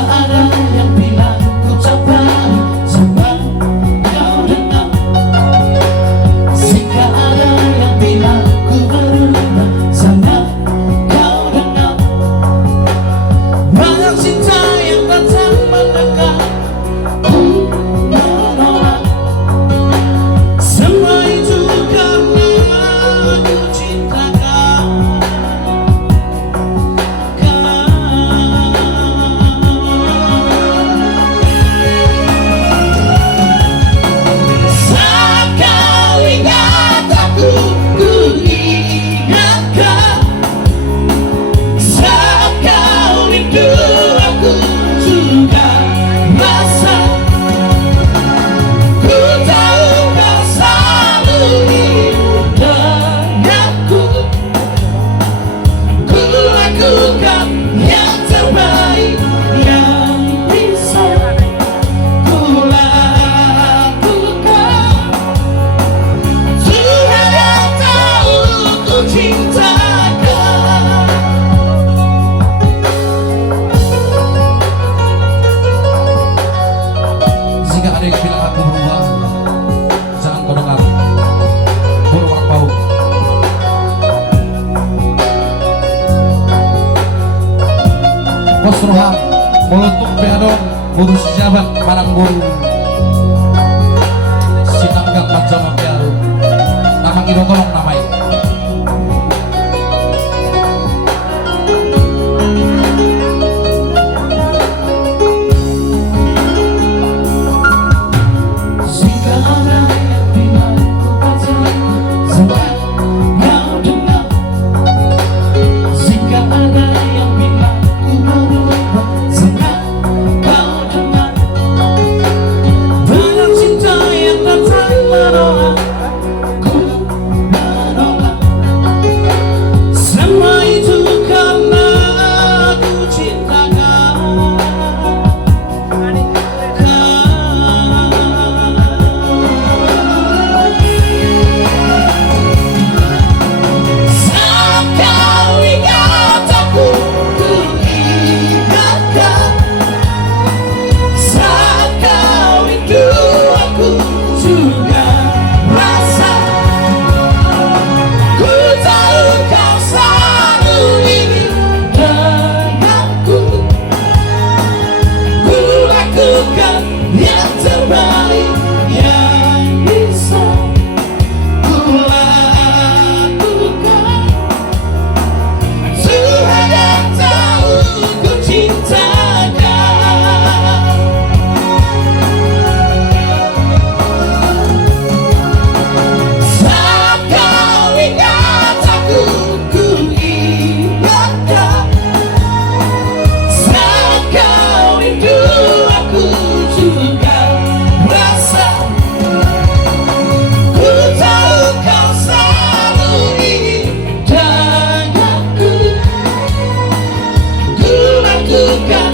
ada yang bilang ku capai semua kau dengar. Jika ada yang bilang ku berubah sama kau dengar. Banyak cinta yang datang mendekat, ku menolak. Semua itu karena aku cinta kau. Saat kau ingat aku, ku ingat kau. Saat kau rindu aku juga rasa. Ku tahu kau selalu denganku. Ku lakukan yang terbaik yang bisa ku lakukan. Tuhan yang tahu ku cinta kau. Jika ada yang bilang aku berubah, jangan kau dengar. Burung apau. Bos Roham, meletup beadong, buru sejabat, parang buru sinanggap panjama biaru. Nama Ido tolong namai. Jika ada yang bilang ku percaya sama kau dengar. Jika ada yang bilang ku berubah sama kau dengar. Banyak cinta yang datang menolak, ku menolak. Semua itu karena aku cinta kau. Saat kau ingat aku, ku ingat kau. Saat kau rindu aku juga rasa. Ku tahu kau selalu ingin denganku. Ku lakukan yang terbaik yang bisa ku lakukan. Tuhan yang tahu ku cinta kau. Saat kau ingat aku, ku ingat kau. Saat kau rindu aku juga rasa. Ku tahu kau selalu ingin denganku. Ku lakukan